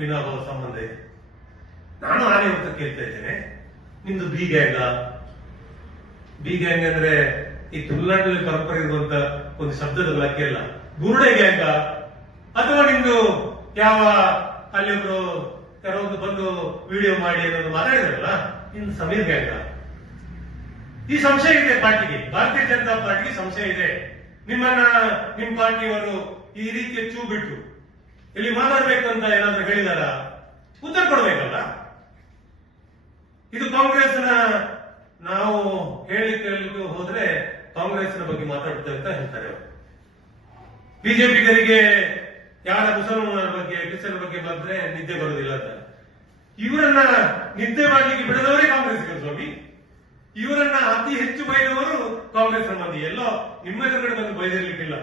ಸಂಬಂಧ ಇದೆ ನಾನು ಹಾಗೆ ಅಂತ ಕೇಳ್ತಾ ಇದ್ದೇನೆ. ನಿಮ್ದು ಬಿ ಗ್ಯಾಂಗ ಬಿ ಗ್ಯಾಂಗ್ ಅಂದ್ರೆ ಈ ತುಳುನಾಡಿನಲ್ಲಿ ಪರಂಪರೆ ಇರುವಂತ ಒಂದು ಶಬ್ದದ ಬಳಕೆ ಅಲ್ಲ. ಗುರುಡೆ ಗ್ಯಾಂಗ ಅಥವಾ ನಿಮ್ದು ಯಾವ, ಅಲ್ಲಿ ಒಬ್ರು ಯಾರೋ ಬಂದು ವಿಡಿಯೋ ಮಾಡಿ ಅನ್ನೋದು ಮಾತಾಡಿದ್ರಲ್ಲ, ನಿಮ್ದು ಸಮೀರ್ ಗ್ಯಾಂಗ ಈ ಸಂಶಯ ಇದೆ ಪಾರ್ಟಿಗೆ. ಭಾರತೀಯ ಜನತಾ ಪಾರ್ಟಿಗೆ ಸಂಶಯ ಇದೆ. ನಿಮ್ಮನ್ನ, ನಿಮ್ ಪಾರ್ಟಿಯವರು ಈ ರೀತಿಯ ಚೂ ಬಿಟ್ಟು ಇಲ್ಲಿ ಮಾತಾಡ್ಬೇಕು ಅಂತ ಏನಾದ್ರೂ ಹೇಳಿದಾರ? ಉತ್ತರ ಕೊಡ್ಬೇಕಲ್ಲ? ಇದು ಕಾಂಗ್ರೆಸ್ನ ನಾವು ಹೇಳಿ ಕೇಳಲಿಕ್ಕೆ ಹೋದ್ರೆ ಕಾಂಗ್ರೆಸ್ನ ಬಗ್ಗೆ ಮಾತಾಡ್ತೇವೆ ಅಂತ ಹೇಳ್ತಾರೆ ಅವರು. ಬಿಜೆಪಿಗರಿಗೆ ಯಾರ ಮುಸಲ್ಮಾನರ ಬಗ್ಗೆ ಕ್ರಿಶ್ಚಿಯನ್ ಬಗ್ಗೆ ಬಂದ್ರೆ ನಿದ್ದೆ ಬರುವುದಿಲ್ಲ ಅಂತ. ಇವರನ್ನ ನಿದ್ದೆ ಮಾಡಲಿಕ್ಕೆ ಬಿಡದವರೇ ಕಾಂಗ್ರೆಸ್ ಸ್ವಾಮಿ. ಇವರನ್ನ ಅತಿ ಹೆಚ್ಚು ಬೈದವರು ಕಾಂಗ್ರೆಸ್ ಮಂದಿ. ಎಲ್ಲೋ ನಿಮ್ಮ ಎದುರುಗಡೆ ಬಂದು ಬೈದಿರ್ಲಿಕ್ಕಿಲ್ಲ.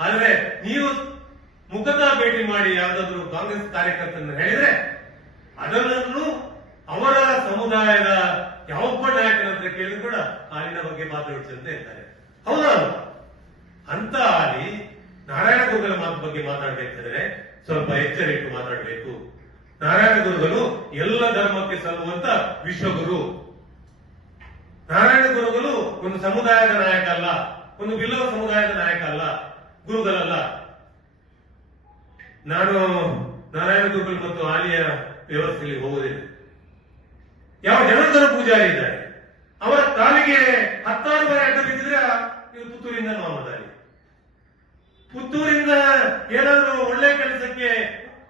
ಆದ್ರೆ ನೀವು ಮುಖತಃ ಭೇಟಿ ಮಾಡಿ ಯಾವ್ದಾದ್ರು ಕಾಂಗ್ರೆಸ್ ಕಾರ್ಯಕರ್ತರನ್ನು ಹೇಳಿದ್ರೆ ಅದನ್ನು ಅವರ ಸಮುದಾಯದ ಯಾವೊಬ್ಬ ನಾಯಕನ ಹತ್ರ ಕೇಳಿದ್ರು ಕೂಡ ಹಾಲಿನ ಬಗ್ಗೆ ಮಾತಾಡುತ್ತಂತ ಇರ್ತಾರೆ. ಹೌದಾ ಅಂತ ಹಾಲಿ ನಾರಾಯಣ ಗುರುಗಳ ಮಾತು ಬಗ್ಗೆ ಮಾತಾಡಬೇಕಾದ್ರೆ ಸ್ವಲ್ಪ ಎಚ್ಚರಿಟ್ಟು ಮಾತಾಡಬೇಕು. ನಾರಾಯಣ ಗುರುಗಳು ಎಲ್ಲ ಧರ್ಮಕ್ಕೆ ಸಲ್ಲುವಂತ ವಿಶ್ವಗುರು. ನಾರಾಯಣ ಗುರುಗಳು ಒಂದು ಸಮುದಾಯದ ನಾಯಕ ಅಲ್ಲ, ಒಂದು ಬಿಲ್ಲವ ಸಮುದಾಯದ ನಾಯಕ ಅಲ್ಲ, ಗುರುಗಳಲ್ಲ. ನಾನು ನಾರಾಯಣ ಗುರುಗಳು ಮತ್ತು ಆಲಿಯ ವ್ಯವಸ್ಥೆಯಲ್ಲಿ ಹೋಗುವುದಿಲ್ಲ. ಯಾವ ಜನಾರ್ದನ ಪೂಜಾರಿ ಇದ್ದಾರೆ. ಅವರ ಕಾಲಿಗೆ ಹತ್ತಾರು ಬಾರಿ ಅಡ್ಡ ಬಿದ್ದಿದ್ರೆ ನೀವು ಪುತ್ತೂರಿಂದ ಮಾಮದಾರಿ ಪುತ್ತೂರಿಂದ ಏನಾದರೂ ಒಳ್ಳೆ ಕೆಲಸಕ್ಕೆ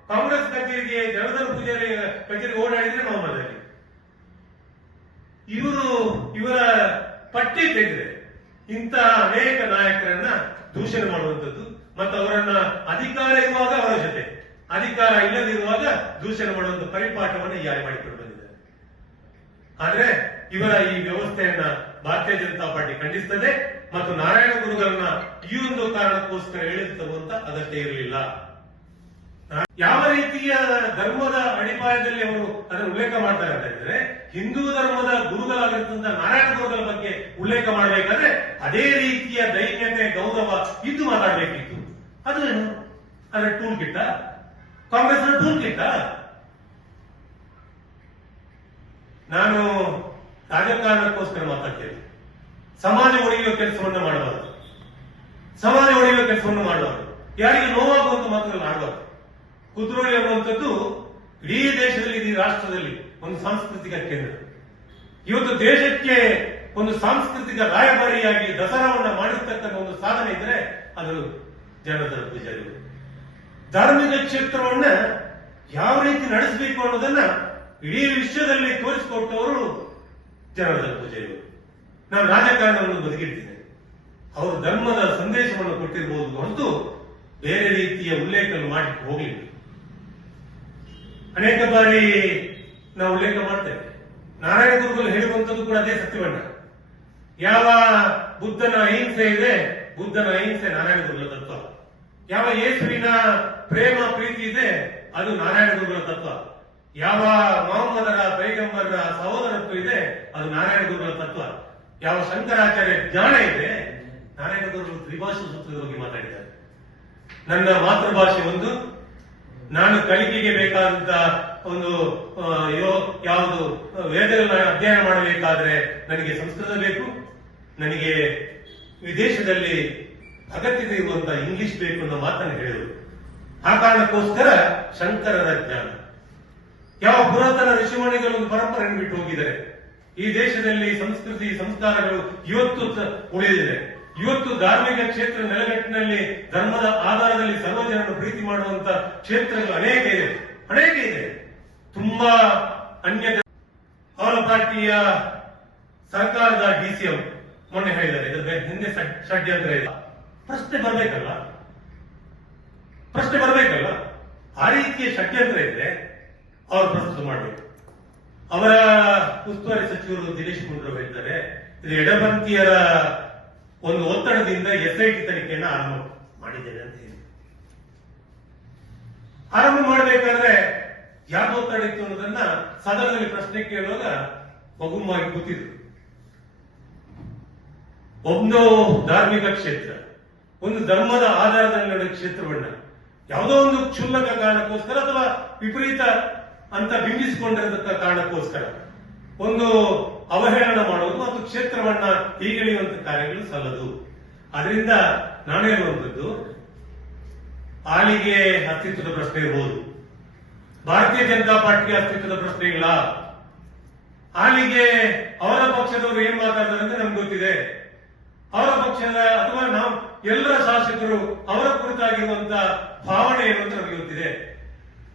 ಕಾಂಗ್ರೆಸ್ ಕಚೇರಿಗೆ, ಜನಾರ್ದನ ಪೂಜಾರಿ ಕಚೇರಿಗೆ ಓಡಾಡಿದ್ರೆ ಮಾಮದಾರಿ ಇವರು ಇವರ ಪಟ್ಟಿ ತೆಗೆದ್ರೆ ಇಂತಹ ಅನೇಕ ನಾಯಕರನ್ನ ದೂಷಣೆ ಮಾಡುವಂಥದ್ದು ಮತ್ತು ಅವರನ್ನ ಅಧಿಕಾರ ಇರುವಾಗ ಅವರ ಜೊತೆ. ಅಧಿಕಾರ ಇಲ್ಲದಿರುವಾಗ ದೂಷಣೆ ಮಾಡುವಂತ ಪರಿಪಾಠವನ್ನು ಯಾರು ಮಾಡಿಕೊಂಡು ಬಂದಿದ್ದಾರೆ. ಆದ್ರೆ ಇವರ ಈ ವ್ಯವಸ್ಥೆಯನ್ನ ಭಾರತೀಯ ಜನತಾ ಪಾರ್ಟಿ ಖಂಡಿಸ್ತದೆ ಮತ್ತು ನಾರಾಯಣ ಗುರುಗಳನ್ನ ಈ ಒಂದು ಕಾರಣಕ್ಕೋಸ್ಕರ ಹೇಳಿರ್ತವಂತ ಅಗತ್ಯ ಇರಲಿಲ್ಲ. ಯಾವ ರೀತಿಯ ಧರ್ಮದ ಅಡಿಪಾಯದಲ್ಲಿ ಅವರು ಅದನ್ನು ಉಲ್ಲೇಖ ಮಾಡ್ತಾರೆ ಅಂತ ಹೇಳಿದ್ರೆ, ಹಿಂದೂ ಧರ್ಮದ ಗುರುಗಳಾಗಿರ್ತಂತ ನಾರಾಯಣ ಗುರುಗಳ ಬಗ್ಗೆ ಉಲ್ಲೇಖ ಮಾಡಬೇಕಾದ್ರೆ ಅದೇ ರೀತಿಯ ದೈನ್ಯತೆ, ಗೌರವ ಇದ್ದು ಮಾತಾಡಬೇಕಿತ್ತು. ಅದು ಅದೇ ಟೂಲ್ ಕಿಟ್ಟ ಕಾಂಗ್ರೆಸ್ ಟೂಲ್ ಕಿಟ್ಟ ನಾನು ರಾಜಕಾರಣಕ್ಕೋಸ್ಕರ ಮಾತಾಡ್ತೇನೆ. ಸಮಾಜ ಒಡೆಯುವ ಕೆಲಸವನ್ನು ಮಾಡಬಾರದು. ಸಮಾಜ ಒಡೆಯುವ ಕೆಲಸವನ್ನು ಮಾಡಬಾರದು. ಯಾರಿಗೆ ನೋವಾಗುವಂತ ಮಾತುಗಳನ್ನು ಆಡಬಾರದು. ಕುದ್ರೋಳಿ ಅನ್ನುವಂಥದ್ದು ಇಡೀ ದೇಶದಲ್ಲಿ, ಇಡೀ ರಾಷ್ಟ್ರದಲ್ಲಿ ಒಂದು ಸಾಂಸ್ಕೃತಿಕ ಕೇಂದ್ರ. ಇವತ್ತು ದೇಶಕ್ಕೆ ಒಂದು ಸಾಂಸ್ಕೃತಿಕ ರಾಯಭಾರಿಯಾಗಿ ದಸರಾವನ್ನ ಮಾಡಿರ್ತಕ್ಕಂಥ ಒಂದು ಸಾಧನೆ ಇದ್ರೆ ಅದು ಜನಾರ್ದನ ಪೂಜಾರಿ ಧಾರ್ಮಿಕ ಕ್ಷೇತ್ರವನ್ನ ಯಾವ ರೀತಿ ನಡೆಸಬೇಕು ಅನ್ನೋದನ್ನ ಇಡೀ ವಿಶ್ವದಲ್ಲಿ ತೋರಿಸಿಕೊಟ್ಟವರು ಜನಾರ್ದನ ಪೂಜಾರಿ ನಾನು ರಾಜಕಾರಣವನ್ನು ಬದುಕಿರ್ತೇನೆ ಅವರು ಧರ್ಮದ ಸಂದೇಶವನ್ನು ಕೊಟ್ಟಿರಬಹುದು ಹೊರತು ಬೇರೆ ರೀತಿಯ ಉಲ್ಲೇಖ ಮಾಡಿ ಹೋಗಲಿಲ್ಲ. ಅನೇಕ ಬಾರಿ ನಾವು ಉಲ್ಲೇಖ ಮಾಡ್ತೇವೆ. ನಾರಾಯಣ ಗುರುಗಳು ಹೇಳುವಂಥದ್ದು ಕೂಡ ಅದೇ ಸತ್ಯವನ್ನ ಯಾವ ಬುದ್ಧನ ಅಹಿಂಸೆ ಇದೆ, ಬುದ್ಧನ ಅಹಿಂಸೆ ನಾರಾಯಣ ಗುರುಗಳ ತತ್ವ. ಯಾವ ಯೇಸುವಿನ ಪ್ರೇಮ ಪ್ರೀತಿ ಇದೆ, ಅದು ನಾರಾಯಣ ಗುರುಗಳ ತತ್ವ. ಯಾವ ಮೊಹಮ್ಮದರ, ಪೈಗಂಬರರ ಸಹೋದರತ್ವ ಇದೆ, ಅದು ನಾರಾಯಣ ಗುರುಗಳ ತತ್ವ. ಯಾವ ಶಂಕರಾಚಾರ್ಯ ಜ್ಞಾನ ಇದೆ ನಾರಾಯಣ ಗುರುಗಳು ತ್ರಿಭಾಷೆ ಸೂತ್ರದ ಬಗ್ಗೆ ಮಾತಾಡಿದ್ದಾರೆ. ನನ್ನ ಮಾತೃಭಾಷೆ ಒಂದು. ನಾನು ಕಲಿಕೆಗೆ ಬೇಕಾದಂತ ಒಂದು ಯೋ- ಯಾವುದು ವೇದಗಳ ಅಧ್ಯಯನ ಮಾಡಬೇಕಾದ್ರೆ ನನಗೆ ಸಂಸ್ಕೃತ ಬೇಕು, ನನಗೆ ವಿದೇಶದಲ್ಲಿ ಅಗತ್ಯತೆ ಇರುವಂತಹ ಇಂಗ್ಲಿಷ್ ಬೇಕು ಅನ್ನೋ ಮಾತನ್ನು ಹೇಳಿದರು. ಆ ಕಾರಣಕ್ಕೋಸ್ಕರ ಶಂಕರರ ಜ್ಞಾನ. ಯಾವ ಪುರಾತನ ಋಷಿಮಣಿಗಳು ಒಂದು ಪರಂಪರೆಯನ್ನು ಬಿಟ್ಟು ಹೋಗಿದ್ದಾರೆ. ಈ ದೇಶದಲ್ಲಿ ಸಂಸ್ಕೃತಿ, ಸಂಸ್ಕಾರಗಳು ಇವತ್ತು ಉಳಿದಿದೆ. ಇವತ್ತು ಧಾರ್ಮಿಕ ಕ್ಷೇತ್ರ ನೆಲೆಗಟ್ಟಿನಲ್ಲಿ ಧರ್ಮದ ಆಧಾರದಲ್ಲಿ ಸರ್ವ ಜನರನ್ನು ಪ್ರೀತಿ ಮಾಡುವಂತ ಕ್ಷೇತ್ರಗಳು ಅನೇಕ ಇದೆ. ಅನೇಕ ಇದೆ. ತುಂಬಾ ಅನ್ಯ ಅವರ ಪಾರ್ಟಿಯ ಸರ್ಕಾರದ ಡಿಸಿಎಂ ಮೊನ್ನೆ ಹೇಳಿದ್ದಾರೆ. ಇದರ ಹಿಂದೆ ಷಡ್- ಷಡ್ಯಂತ್ರ ಇಲ್ಲ ಪ್ರಶ್ನೆ ಬರಬೇಕಲ್ಲ? ಪ್ರಶ್ನೆ ಬರಬೇಕಲ್ಲ? ಆ ರೀತಿಯ ಷಡ್ಯಂತ್ರ ಇದ್ರೆ ಅವರು ಪ್ರಸ್ತುತ ಮಾಡಬೇಕು. ಅವರ ಉಸ್ತುವಾರಿ ಸಚಿವರು ದಿನೇಶ್ ಗುಂಡೂರಾವ್ ಹೇಳ್ತಾರೆ, ಇದು ಎಡಪಂಥೀಯರ ಒಂದು ಒತ್ತಡದಿಂದ ಎಸ್ಐಟಿ ತನಿಖೆಯನ್ನು ಆರಂಭ ಮಾಡಿದ್ದೇನೆ ಅಂತ ಹೇಳಿ. ಆರಂಭ ಮಾಡಬೇಕಾದ್ರೆ ಯಾವ ಒತ್ತಡ ಇತ್ತು ಅನ್ನೋದನ್ನ ಸದನದಲ್ಲಿ ಪ್ರಶ್ನೆ ಕೇಳುವಾಗ ಮಗುಮಾಗಿ ಕೂತಿದ್ರು. ಒಂದು ಧಾರ್ಮಿಕ ಕ್ಷೇತ್ರ ಒಂದು ಧರ್ಮದ ಆಧಾರದ ಮೇಲೆ ಕ್ಷೇತ್ರವನ್ನ, ಯಾವುದೋ ಒಂದು ಕ್ಷುಲ್ಲಕ ಕಾರಣಕ್ಕೋಸ್ಕರ ಅಥವಾ ವಿಪರೀತ ಅಂತ ಬಿಂಬಿಸಿಕೊಂಡಿರತಕ್ಕ ಕಾರಣಕ್ಕೋಸ್ಕರ ಒಂದು ಅವಹೇಳನ ಮಾಡುವುದು ಮತ್ತು ಕ್ಷೇತ್ರವನ್ನ ಹೀಗೆಳೆಯುವಂತ ಕಾರ್ಯಗಳು ಸಲ್ಲದು. ಅದರಿಂದ ನಾನು ಹೇಳುವಂಥದ್ದು ಆಳಿಗೆ ಅಸ್ತಿತ್ವದ ಪ್ರಶ್ನೆ ಇರಬಹುದು ಭಾರತೀಯ ಜನತಾ ಪಾರ್ಟಿಗೆ ಅಸ್ತಿತ್ವದ ಪ್ರಶ್ನೆ ಇಲ್ಲ. ಆಳಿಗೆ ಅವರ ಪಕ್ಷದವರು ಏನ್ ಮಾತಾಡ್ತಾರೆ ಅಂತ ನಮ್ಗೆ ಗೊತ್ತಿದೆ. ಅವರ ಪಕ್ಷದ ಅಥವಾ ನಾವು ಎಲ್ಲರ ಶಾಸಕರು ಅವರ ಕುರಿತಾಗಿರುವಂತ ಭಾವನೆ ಏನು ಅಂತ ನಮಗೆ ಗೊತ್ತಿದೆ.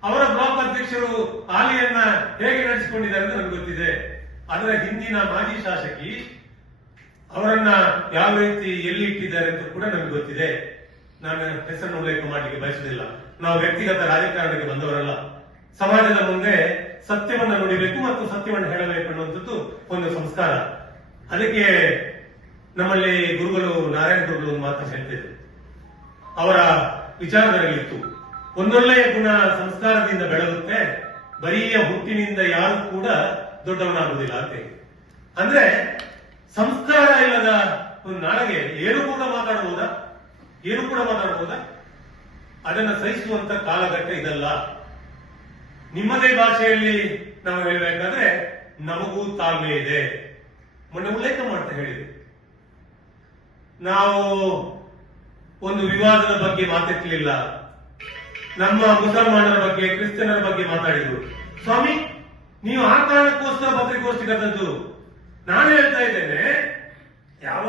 ಅವರ ಬ್ಲಾಕ್ ಅಧ್ಯಕ್ಷರು ಆಲಿಯನ್ನ ಹೇಗೆ ನಡೆಸಿಕೊಂಡಿದ್ದಾರೆ ಅಂತ ನಮ್ಗೆ ಗೊತ್ತಿದೆ. ಅದರ ಹಿಂದಿನ ಮಾಜಿ ಶಾಸಕಿ ಅವರನ್ನ ಯಾವ ರೀತಿ ಎಲ್ಲಿ ಇಟ್ಟಿದ್ದಾರೆ ಅಂತ ಕೂಡ ನಮ್ಗೆ ಗೊತ್ತಿದೆ. ನಾನು ಹೆಸರನ್ನು ಉಲ್ಲೇಖ ಮಾಡಲಿಕ್ಕೆ ಬಯಸುವುದಿಲ್ಲ. ನಾವು ವ್ಯಕ್ತಿಗತ ರಾಜಕಾರಣಕ್ಕೆ ಬಂದವರಲ್ಲ. ಸಮಾಜದ ಮುಂದೆ ಸತ್ಯವನ್ನು ನುಡಿಬೇಕು ಮತ್ತು ಸತ್ಯವನ್ನು ಹೇಳಬೇಕು ಅನ್ನುವಂಥದ್ದು ಒಂದು ಸಂಸ್ಕಾರ. ಅದಕ್ಕೆ ನಮ್ಮಲ್ಲಿ ಗುರುಗಳು ನಾರಾಯಣ ಗುರುಗಳು ಮಾತ್ರ ಮಾತು ಹೇಳ್ತಿದ್ರು ಅವರ ವಿಚಾರದಲ್ಲಿತ್ತು ಒಂದೊಳ್ಳೆಯ ಗುಣ ಸಂಸ್ಕಾರದಿಂದ ಬೆಳೆಯುತ್ತೆ ಬರಿಯ ಹುಟ್ಟಿನಿಂದ ಯಾರು ಕೂಡ ದೊಡ್ಡವನಾಗುವುದಿಲ್ಲ ಅಂತ. ಅಂದ್ರೆ, ಸಂಸ್ಕಾರ ಇಲ್ಲದ ಒಂದು ನಾಳೆಗೆ ಏನು ಕೂಡ ಮಾತಾಡಬಹುದಾ ಏನು ಕೂಡ ಮಾತಾಡಬಹುದಾ ಅದನ್ನ ಸಹಿಸುವಂತ ಕಾಲಘಟ್ಟ ಇದಲ್ಲ. ನಿಮ್ಮದೇ ಭಾಷೆಯಲ್ಲಿ ನಾವು ಹೇಳಬೇಕಾದ್ರೆ, ನಮಗೂ ತಾಳ್ಮೆ ಇದೆ. ಮೊನ್ನೆ ಉಲ್ಲೇಖ ಮಾಡ್ತಾ ಹೇಳಿದೆ ನಾವು ಒಂದು ವಿವಾದದ ಬಗ್ಗೆ ಮಾತೆತ್ತಲಿಲ್ಲ ನಮ್ಮ ಮುಸಲ್ಮಾನರ ಬಗ್ಗೆ, ಕ್ರಿಶ್ಚಿಯನರ ಬಗ್ಗೆ ಮಾತಾಡಿದ್ರು. ಸ್ವಾಮಿ, ನೀವು ಆ ಕಾರಣಕ್ಕೋಸ್ಕರ ಪತ್ರಿಕೋಷ್ಠಿ ಕರೆದದ್ದು ನಾನು ಹೇಳ್ತಾ ಇದ್ದೇನೆ, ಯಾವ